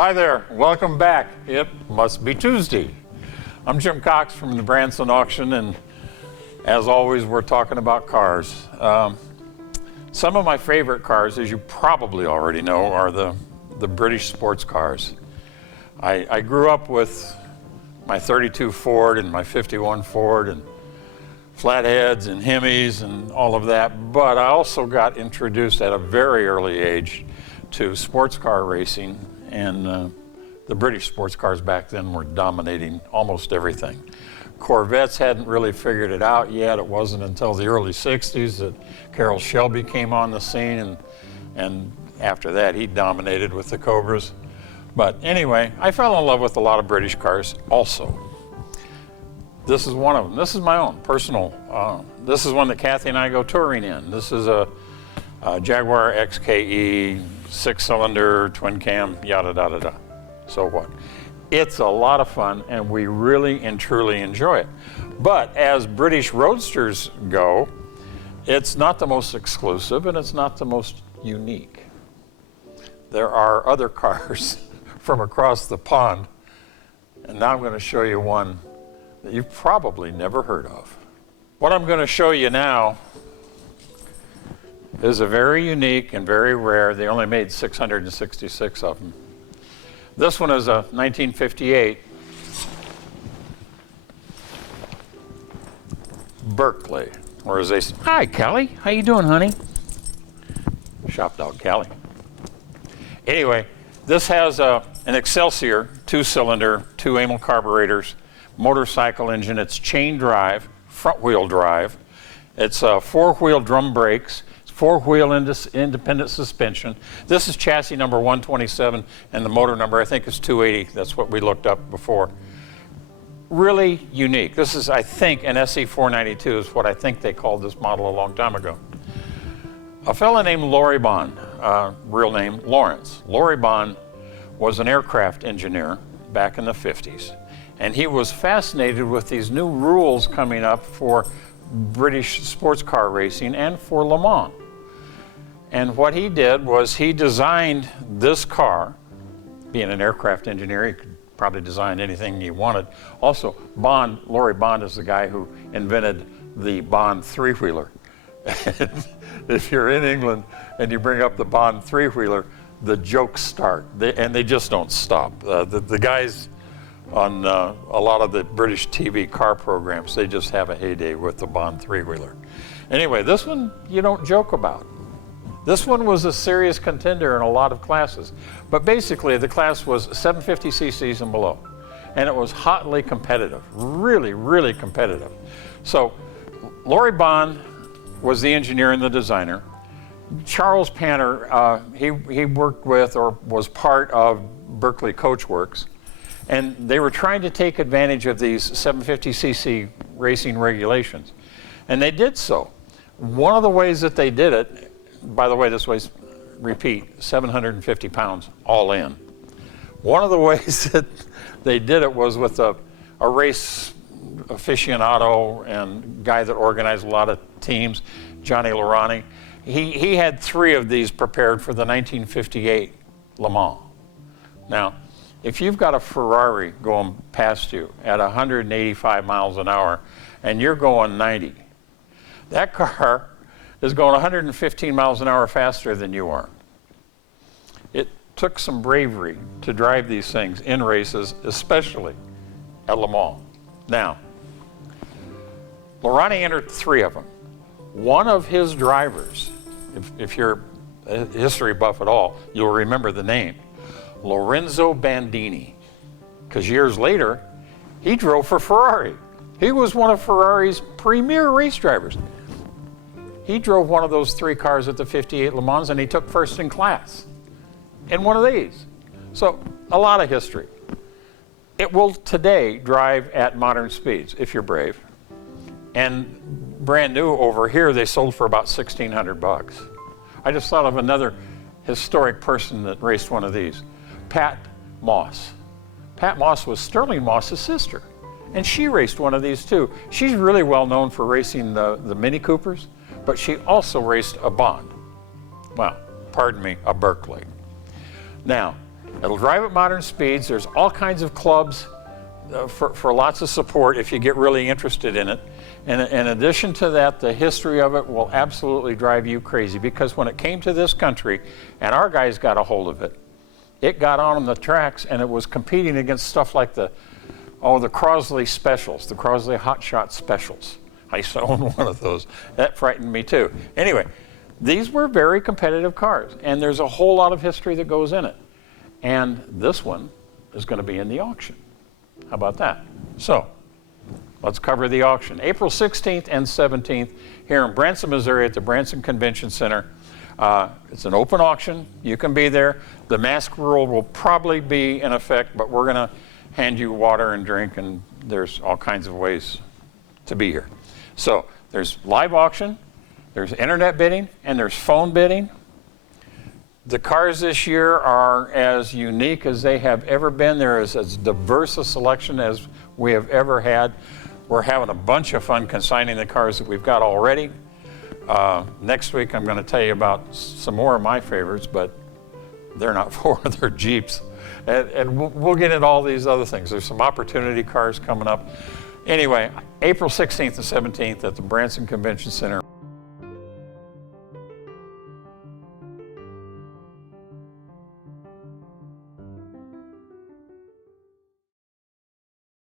Hi there, welcome back. It must be Tuesday. I'm Jim Cox from the Branson auction, and as always, we're talking about cars. Some of my favorite cars, as you probably already know, are the British sports cars. I grew up with my 32 Ford and my 51 Ford and flatheads and Hemis and all of that, but I also got introduced at a very early age to sports car racing, and the British sports cars back then were dominating almost everything. Corvettes hadn't really figured it out yet. It wasn't until the early 60s that Carroll Shelby came on the scene, and after that he dominated with the Cobras. But anyway, I fell in love with a lot of British cars also. This is one of them. This is my own personal. This is one that Kathy and I go touring in. This is a Jaguar XKE, 6-cylinder, twin cam, yada, yada, yada. So what? It's a lot of fun, and we really and truly enjoy it. But as British roadsters go, it's not the most exclusive, and it's not the most unique. There are other cars from across the pond, and now I'm going to show you one that you've probably never heard of. What I'm going to show you now is a very unique and very rare. They only made 666 of them. This one is a 1958 Berkeley, or as they say, hi Callie, how you doing, honey? Shop dog Callie. Anyway, this has an Excelsior 2-cylinder, 2 amyl carburetors, motorcycle engine. It's chain drive, front wheel drive. It's 4-wheel drum brakes. 4-wheel independent suspension. This is chassis number 127, and the motor number I think is 280. That's what we looked up before. Really unique. This is, I think, an SE492 is what I think they called this model a long time ago. A fellow named Laurie Bond, real name Lawrence. Laurie Bond was an aircraft engineer back in the 50s, and he was fascinated with these new rules coming up for British sports car racing and for Le Mans. And what he did was he designed this car. Being an aircraft engineer, he could probably design anything he wanted. Also, Laurie Bond is the guy who invented the Bond 3-wheeler. If you're in England and you bring up the Bond 3-wheeler, the jokes start, and they just don't stop. The guys on a lot of the British TV car programs, they just have a heyday with the Bond 3-wheeler. Anyway, this one you don't joke about. This one was a serious contender in a lot of classes. But basically, the class was 750 cc's and below. And it was hotly competitive, really, really competitive. So Laurie Bond was the engineer and the designer. Charles Panner, he worked with or was part of Berkeley Coachworks. And they were trying to take advantage of these 750cc racing regulations. And they did so. One of the ways that they did it, by the way, this weighs, repeat, 750 pounds all in. One of the ways that they did it was with a race aficionado and guy that organized a lot of teams, Johnny Laurani. He had 3 of these prepared for the 1958 Le Mans. Now, if you've got a Ferrari going past you at 185 miles an hour and you're going 90, that car is going 115 miles an hour faster than you are. It took some bravery to drive these things in races, especially at Le Mans. Now, Laurani entered 3 of them. One of his drivers, if you're a history buff at all, you'll remember the name, Lorenzo Bandini, because years later, he drove for Ferrari. He was one of Ferrari's premier race drivers. He drove one of those 3 cars at the 58 Le Mans, and he took first in class in one of these. So a lot of history. It will today drive at modern speeds if you're brave. And brand new over here, they sold for about $1,600. I just thought of another historic person that raced one of these, Pat Moss. Pat Moss was Sterling Moss's sister, and she raced one of these too. She's really well known for racing the Mini Coopers, but she also raced a Bond. Well, pardon me, a Berkeley. Now, It'll drive at modern speeds. There's all kinds of clubs for lots of support if you get really interested in it. And in addition to that, the history of it will absolutely drive you crazy, because when it came to this country and our guys got a hold of it, it got on the tracks and it was competing against stuff like the Crosley specials, the Crosley Hot Shot specials. I used to own one of those. That frightened me too. Anyway, these were very competitive cars, and there's a whole lot of history that goes in it. And this one is going to be in the auction. How about that? So, let's cover the auction. April 16th and 17th here in Branson, Missouri at the Branson Convention Center. It's an open auction. You can be there. The mask rule will probably be in effect, but we're going to hand you water and drink, and there's all kinds of ways to be here. So there's live auction, there's internet bidding, and there's phone bidding. The cars this year are as unique as they have ever been. There is as diverse a selection as we have ever had. We're having a bunch of fun consigning the cars that we've got already. Next week I'm going to tell you about some more of my favorites, but they're not Ford, they're Jeeps. And we'll get into all these other things. There's some opportunity cars coming up. Anyway, April 16th and 17th at the Branson Convention Center.